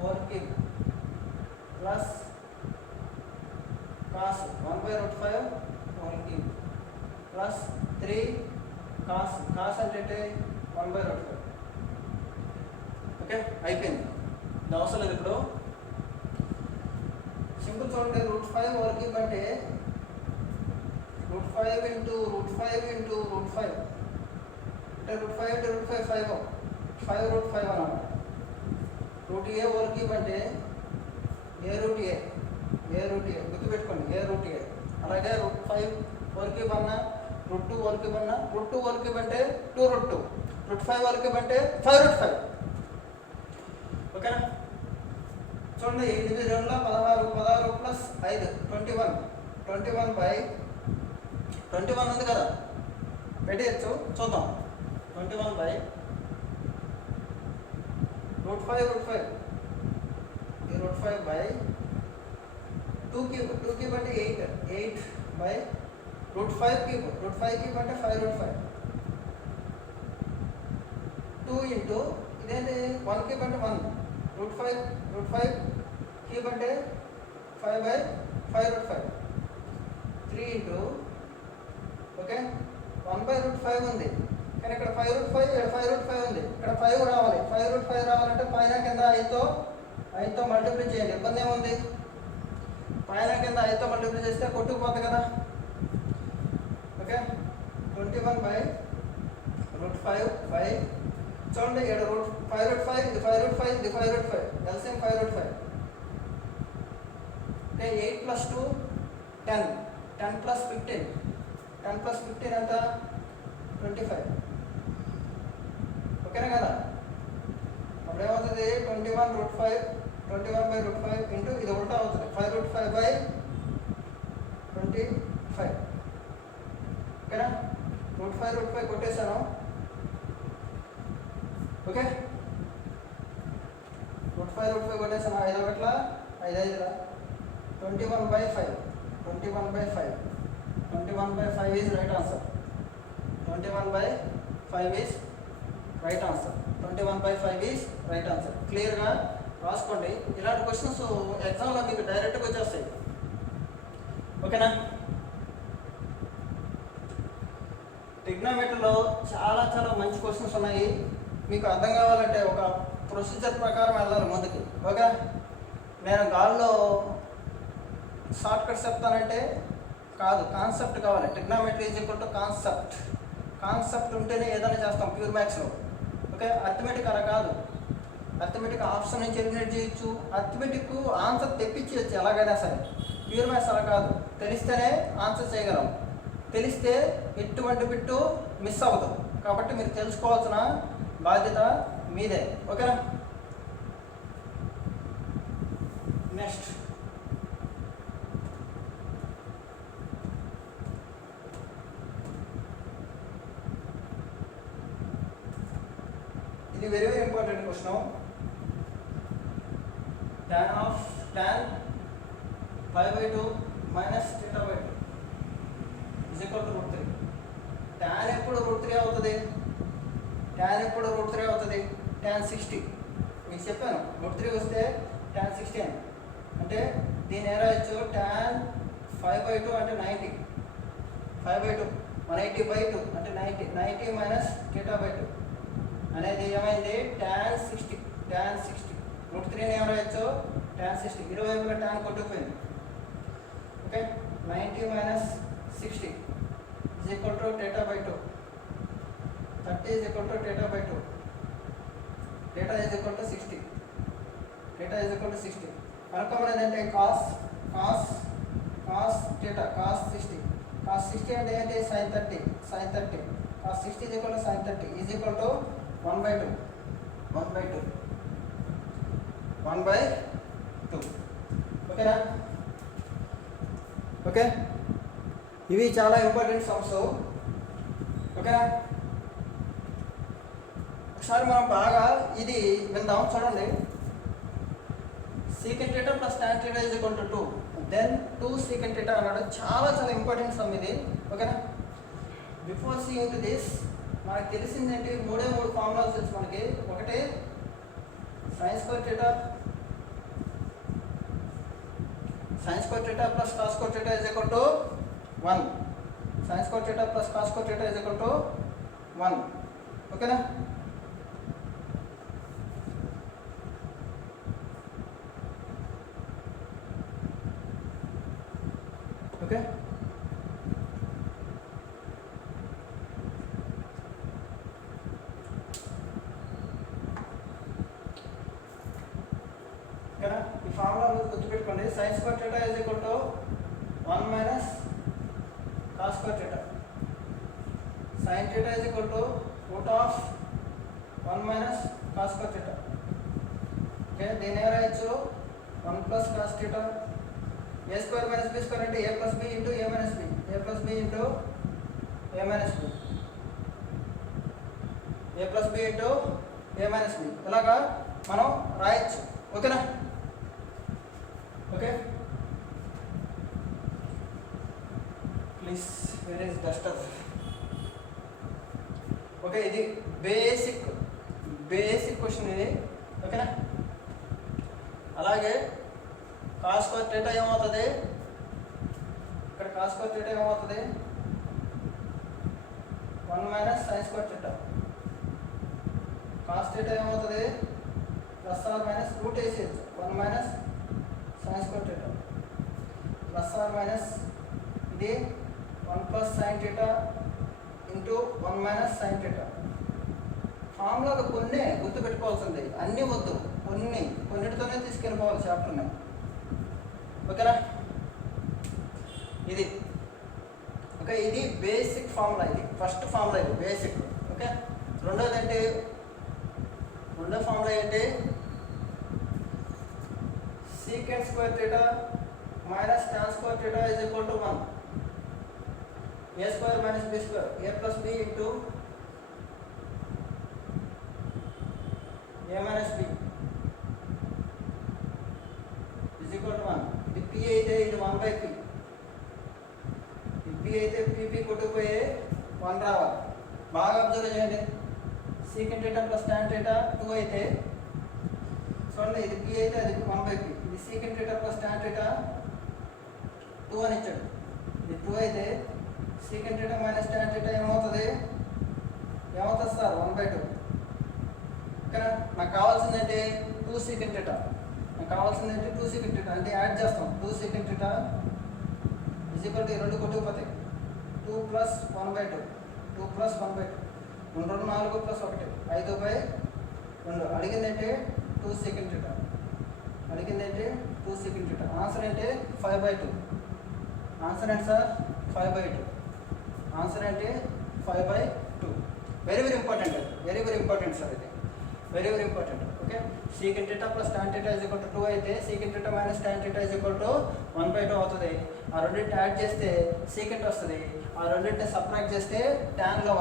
whole cube plus cos 1/√5 whole cube plus 3 cos. cos అంటే 1/√5. ఓకే, అయిపోయింది. ఇది అవసరం లేదు ఇప్పుడు. సింపుల్ చూడండి, √5 హోల్ క్యూబ్ అంటే √5 ఇంటూ √5 ఇంటూ √5 అంటే √5 అంటే √5 5 అన్నమాట. √a హోల్ క్యూబ్ అంటే a√a గుర్తుపెట్టుకోండి, a√a. అలాగే √5 హోల్ క్యూబ్ అన్నా, √2 హోల్ క్యూబ్ అన్నా. √2 హోల్ క్యూబ్ అంటే 2√2. √5 హోల్ క్యూబ్ అంటే 5√5. ఓకేనా, చూడండి. 8 2 16 + 5 21. 21/21 ఉంది కదా, పెట్టేయచ్చు. చూద్దాం. 21 by root 5 ये root 5 by 2 cube అంటే 8 by root 5 cube అంటే 5 root 5 2 into ఇదేంటి 1 cube అంటే 1 root 5 cube అంటే 5 by 5 root 5 3 into okay 1 by root 5 ఉంది కానీ ఇక్కడ 5 root 5 ఉంది ఇక్కడ 5 రావాలి 5 root 5 రావాలంటే పైన కింద 5తో మల్టిప్లై చేయండి ఇబ్బంది ఏముంది పైన కింద 5తో మల్టిప్లై చేస్తే కొట్టుకుపోతుంది కదా ఓకే 21 by root 5 by చూడండి ఇక్కడ root 5 root 5 ఇది 5 root 5 ఇది 5 root 5 LCM 5 root 5 okay 8 plus 2 10 plus 15 ఎంత 25 ఓకేనా కదా అప్పుడు ఏమవుతుంది 21 root 5 21 by root 5 ఇంటూ ఇది ఉల్టా అవుతుంది 5 root 5 by 25 ఓకేనా root 5 కొట్టేశాను ఓకే root 5 కొట్టేసాను 5 ఒకట్ల 5 5రా 21 by 5 is right answer 21 by 5 is right answer 21 by 5 is right answer క్లియర్గా రాసుకోండి ఇలాంటి క్వశ్చన్స్ ఎగ్జామ్లో మీకు డైరెక్ట్గా వచ్చేస్తాయి ఓకేనా ట్రిగ్నోమెట్రీలో చాలా మంచి క్వశ్చన్స్ ఉన్నాయి మీకు అర్థం కావాలంటే ఒక ప్రొసీజర్ ప్రకారం వెళ్ళాలి ముందుకి ఓకే నేను గాల్లో షార్ట్ కట్స్ చెప్తానంటే కాదు కాన్సెప్ట్ కావాలి trigonometry is equal to concept ఉంటేనే ఏదైనా చేస్తాం ప్యూర్ మ్యాథ్స్లో ఓకే అర్థమెటిక్ అలా కాదు అర్థమెటిక్ ఆప్షన్ నుంచి ఎలిమినేట్ చేయొచ్చు అర్థమెటిక్ ఆన్సర్ తెప్పించవచ్చు ఎలాగైనా సరే ప్యూర్ మ్యాథ్స్ అలా కాదు తెలిస్తేనే ఆన్సర్ చేయగలం తెలిస్తే ఎటువంటి బిట్టు మిస్ అవ్వదు కాబట్టి మీరు తెలుసుకోవాల్సిన బాధ్యత మీదే ఓకేనా నెక్స్ట్ ఇది very important question tan 5/2 minus θ/2 is equal to √3 tan ఎప్పుడు √3 అవుతుంది tan 60 మీకు చెప్పాను √3 వస్తే tan 60 అని అంటే దీని ఎలా ఇచ్చు tan 5/2 అంటే 90 5/2 180/2 అంటే 90 minus θ/2 అనేది ఏమైంది tan 60 √3 ని ఎవరు ఇచ్చు tan 60 ఇరువైపులా tan కొట్టుకుపోయింది okay 90 minus 60 is equal to θ/2 30 is equal to θ/2 θ is equal to 60 అనుకోమనేది అంటే cos అంటే ఏంటి sin 30 cos 60 is equal to sin 30 is equal to 1/2 ఓకేనా ఓకే ఇవి చాలా ఇంపార్టెంట్ సమ్స్ ఓకేనా ఒకసారి మనం బాగా ఇది విందాం చూడండి secant θ plus tan θ is equal to 2 then 2 secant θ అన్నాడు చాలా ఇంపార్టెంట్ సమ్ ఇది ఓకేనా బిఫోర్ సీయింగ్ దిస్ మనకు తెలిసింది ఏంటి మూడు ఫార్ములాస్ వచ్చి మనకి ఒకటి sin square θ plus cos square θ is equal to 1 sin square θ plus cos square θ is equal to 1 ఓకేనా ఓకే ఓకేనా ఈ ఫార్ములా గుర్తుపెట్టుకోండి sin square θ is equal to 1 minus cos square θ sin θ is equal to root of 1 minus cos square θ okay దీని ఎలా రాయొచ్చు 1 plus cos θ a square minus b square అంటే a plus b into a minus b into a minus b A plus B into A minus B ఇలాగా మనం రాయొచ్చు. ఓకేనా? Okay, please where is duster. Okay, ఇది basic question ఇది. ఓకేనా? అలాగే cos square theta ఏమవుతుంది, ఇక్కడ కాస్ స్క్వేర్ థీటా ఏమవుతుంది, 1 minus sine square theta. Cos theta ఏమవుతుంది, ప్లస్ ఆర్ మైనస్ రూట్ వేసేది 1 minus sine square theta plus or minus ఇది 1 plus sine theta into 1 minus sine theta. ఫార్ములాగా కొన్ని గుర్తుపెట్టుకోవాల్సింది, అన్నీ వద్దు, కొన్నిటితోనే తీసుకెళ్ళిపోవాలి చాప్టర్ని. ఓకేనా? ఇది ఓకే, ఇది బేసిక్ ఫార్ములా. ఇది ఫస్ట్ ఫార్ములా, ఇది బేసిక్. ఓకే, రెండో ఫార్ములా ఏంటి, secant square theta minus tan square theta is equal to 1. A square minus B square A plus B into A minus B is equal to 1. ఇది P అయితే ఇది 1/p. ఇది P అయితే PP కొట్టుకుపోయి 1 రావాలి. బాగా observe చేయండి. Secant theta plus tan theta 2 అయితే చూడండి, ఇది పి అయితే అది 1/p. ఇది secant theta plus tan theta 2 అని ఇచ్చాడు. ఇది 2 అయితే secant theta minus tan theta ఏమవుతుంది సార్, 1/2. ఓకేనా? నాకు కావాల్సిందంటే 2 సీకెంట్ థీటా. అంటే యాడ్ చేస్తాం. 2 secant theta is equal to 2 కొట్టుకుపోతాయి 2 plus 1/2 2 plus 1/2 2 4 plus 1 5/2. అడిగిందంటే 2 secant theta. Answer అంటే 5/2. ఆన్సర్ ఏంటి సార్, 5/2. ఆన్సర్ అంటే 5/2. వెరీ ఇంపార్టెంట్ సార్, ఇది very important. Okay, secant theta plus tan theta is equal to 2 అయితే secant theta minus tan theta is equal to 1/2 అవుతుంది. ఆ రెండింటిని add చేస్తే secant వస్తుంది. ఆ రెండింటిని సబ్ట్రాక్ట్ చేస్తే ట్యాన్లో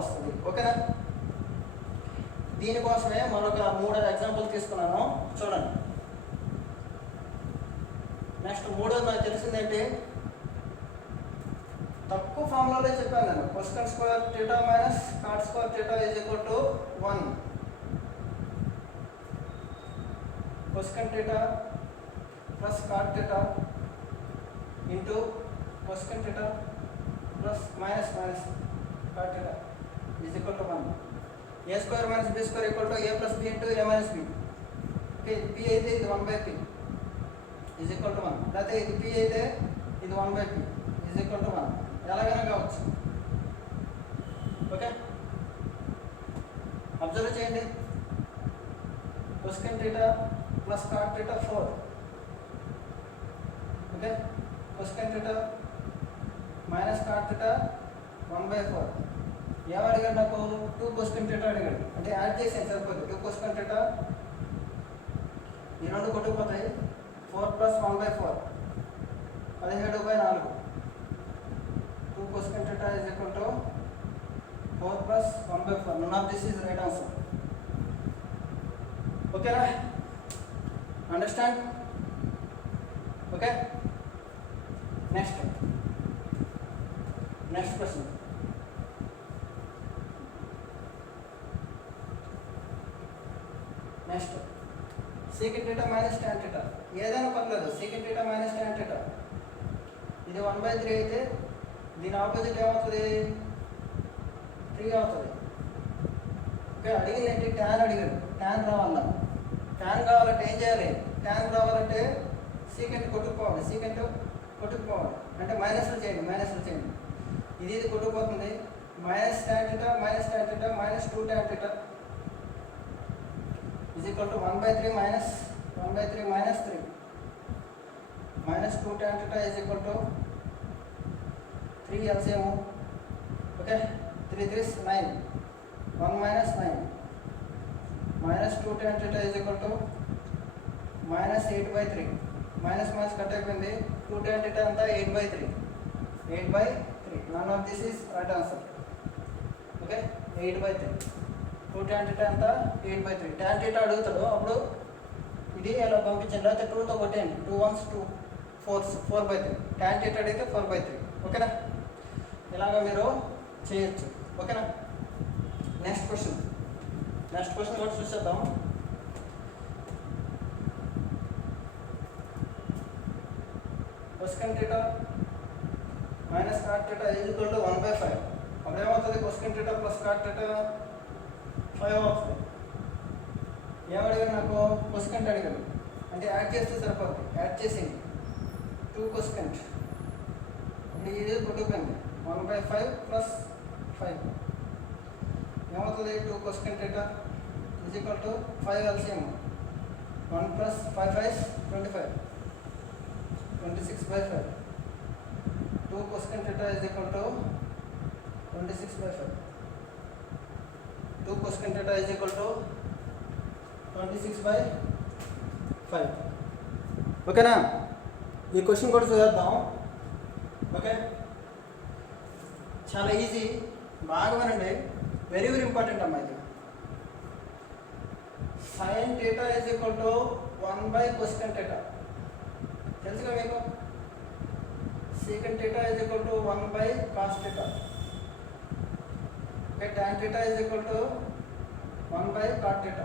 వస్తుంది. ఓకేనా? దీనికోసమే మరొక 3 ఎగ్జాంపుల్ తీసుకున్నాను, చూడండి. నెక్స్ట్ మూడోది నాకు తెలిసిందేంటి, తక్కువ ఫార్ములాలో చెప్పాను నేను. Cosecant square theta minus cot square theta is equal to 1. Cosecant theta plus cot theta into cosecant theta plus minus cot theta is equal to 1. A square minus B square equal to A plus B into A minus B. Okay, P అయితే ఇది 1/p is equal to 1. లేకపోతే ఇది P అయితే ఇది 1/p is equal to 1. ఎలాగైనా కావచ్చు. Okay, observe చేయండి. Cosecant theta plus cot theta 4. Okay, cosecant theta minus cot theta 1/4. ఏమడిగాడు నాకు, 2 కొసెకంట్ థీటా అడిగాడు. అంటే యాడ్ చేసాను సరిపోతుంది. 2 కొసెకంట్ థీటా ఈ రెండు కొట్టుకుపోతాయి. 4 plus 1/4 17/4. 2 cosecant theta is equal to 4 plus 1/4. None of this is right answer. Okay, right? Understand? Okay. Next question. Next, secant theta minus tan theta. ఏదైనా పర్లేదు. secant theta minus tan theta. ఇది 1/3 అయితే దీని opposite ఏమవుతుంది, 3 అవుతుంది. Okay, అడిగిందంటే tan అడిగాడు. Tan రావాలన్నా, tan కావాలంటే ఏం చేయాలి, ట్యాన్ రావాలంటే సీకెంట్ కొట్టుకుపోవాలి. అంటే మైనస్లు చేయండి. ఇది కొట్టుకుపోతుంది. Minus tan theta minus 2 tan theta is equal to 1/3 minus 3 minus 2 tan theta is equal to 3 LCM. Okay, 3 3 is 9. 1 minus 9 minus 2 tan theta is equal to minus 8/3. Minus cut అయిపోయింది. 2 tan theta అంతా 8/3. None of this is right answer. Okay 8/3. 2 tan θ ఎంత 8/3. tan θ అడుగుతాడు, అప్పుడు ఇది ఎలా పంపించండి, లేకపోతే 2తో కొట్టేయండి. 2 1s 2 4s 4/3. tan θ అడిగితే 4/3. ఓకేనా, ఇలాగా మీరు చేయొచ్చు. ఓకేనా, నెక్స్ట్ క్వశ్చన్ కూడా చూసేద్దాం. cosecant θ minus cot θ is equal to 1/5. అప్పుడు ఏమవుతుంది, cosecant θ plus cot θ 5 అవుతుంది. ఏమడిగారు నాకు, cosecant అడిగారు, అంటే యాడ్ చేస్తే సరిపోతుంది. యాడ్ చేసేయండి 2 cosecant, ఇప్పుడు ఇది కొట్టుకుపోయింది 1/5 plus 5 ఏమవుతుంది, 2 cosecant θ is equal to 5 LCM 1 plus 5 5 25 26/5. 2 cosecant θ is equal to 26/5. 2 cosecant θ is equal to 26/5. ఓకేనా, ఈ క్వశ్చన్ కూడా చూద్దాం. ఓకే, చాలా ఈజీ, బాగా వినండి, వెరీ వెరీ ఇంపార్టెంట్ అమ్మా ఇది. sin θ is equal to 1/cosecant θ తెలుసుగా మీకు. secant θ is equal to 1/cos θ. ఓకే, tan θ is equal to 1/cot θ.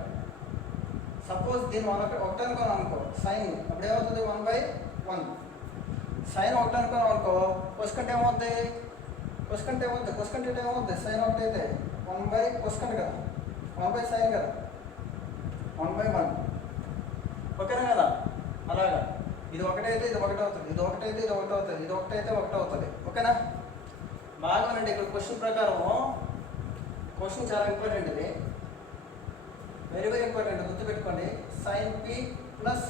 Suppose దీన్ని ఒకటి అనుకోను అనుకో సైన్, అప్పుడు ఏమవుతుంది 1/1. సైన్ ఒకటి అనుకోను అనుకో, cosecant ఏమవుతుంది, cosecant θ ఏమవుతుంది, సైన్ ఒకటి అయితే 1/cosecant కదా, 1/sin కదా, 1/1. ఓకేనా కదా, అలాగా ఇది ఒకటైతే ఇది ఒకటి అవుతుంది, ఇది ఒకటైతే ఇది ఒకటి అవుతుంది, ఇది ఒకటైతే ఒకటి అవుతుంది. ఓకేనా, బాగా వినండి. ఇక్కడ క్వశ్చన్ ప్రకారం, క్వశ్చన్ చాలా ఇంపార్టెంట్, ఇది వెరీ వెరీ ఇంపార్టెంట్, గుర్తుపెట్టుకోండి. sin p plus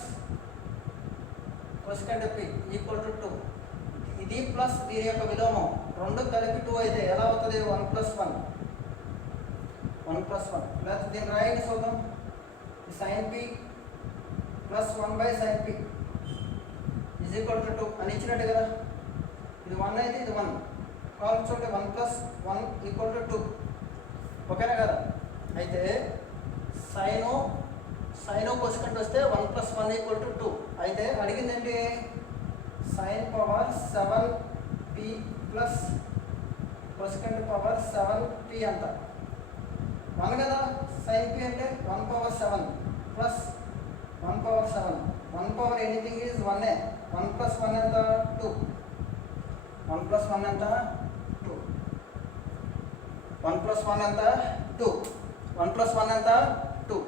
cosecant p equal to 2. ఇది ప్లస్ దీని యొక్క విలోమం రెండు కలిపి 2 అయితే ఎలా అవుతుంది, 1 + 1. లేకపోతే దీన్ని రాయండి చూద్దాం. sin p plus 1/sin p is equal to 2 అని ఇచ్చినట్టు కదా. ఇది 1 అయితే ఇది 1, కాలం చూడండి 1 + 1 ఈక్వల్ టు 2. ఓకేనా కదా, అయితే సైను cosecant వస్తే 1 + 1 ఈక్వల్ టు 2. అయితే అడిగింది ఏంటి, sin power 7p plus cosecant power 7p అంత 1 కదా. sin p అంటే 1/7 ప్లస్ 1/7. 1 power anything is 1. 1 + 1 ఎంత 2. 1 + 1 ఎంత 2. 1 + 1 ఎంత 2. 1 + 1 ఎంత 2.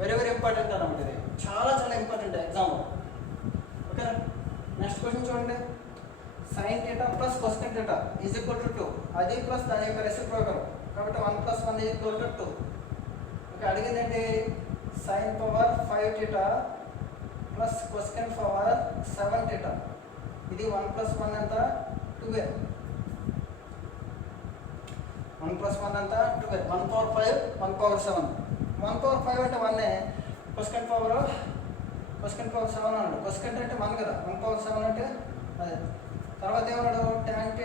వెరీ వెరీ ఇంపార్టెంట్ అన్నమాట, ఇది చాలా చాలా ఇంపార్టెంట్ ఎగ్జామ్లో. ఓకే, నెక్స్ట్ క్వశ్చన్ చూడండి. sin θ plus cosecant θ is equal to 2. అది ప్లస్ దాని యొక్క రెసిప్రోకల్ కాబట్టి 1 + 1 ఈక్వల్ టు 2. ఓకే, అడిగిందండి sin power 5θ plus cosecant power 7θ. ఇది 1 + 1 ఎంత 2. 1 + 1 ఎంత 2. 1/5 1/7. 1/5 అంటే 1. cosecant పవర్ 7 అన్నాడు. cosecant అంటే 1 కదా, 1/7 అంటే అదే. తర్వాత ఏమన్నాడు, tan θ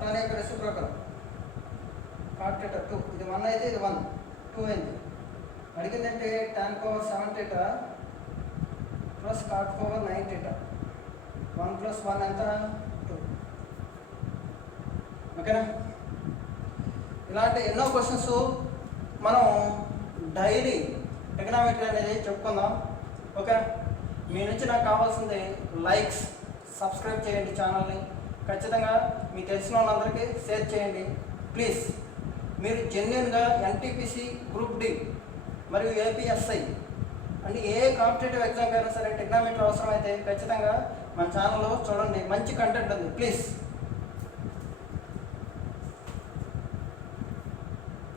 దాని యొక్క రెసిప్రోకల్ cot θ 2. ఇది 1 అయితే ఇది 1 2 అయింది. అడిగిందంటే tan power 7θ plus cot power 9θ. 1 + 1 ఎంత 2. ఓకేనా, ఇలాంటి ఎన్నో క్వశ్చన్స్ మనం డైలీ ట్రిగనామెట్రీ అనేది చెప్పుకుందాం. ఓకే, మీ నుంచి నాకు కావాల్సింది లైక్స్, సబ్స్క్రైబ్ చేయండి ఛానల్ని. ఖచ్చితంగా మీకు తెలిసిన వాళ్ళందరికీ షేర్ చేయండి ప్లీజ్. మీరు జెన్యున్గా ఎన్టీపీసీ గ్రూప్ డి మరియు ఏపీఎస్ఐ అంటే ఏ కాంపిటేటివ్ ఎగ్జామ్కి అయినా సరే ట్రిగనామెట్రీ అవసరమైతే ఖచ్చితంగా మన ఛానల్లో చూడండి, మంచి కంటెంట్ ఉంది ప్లీజ్.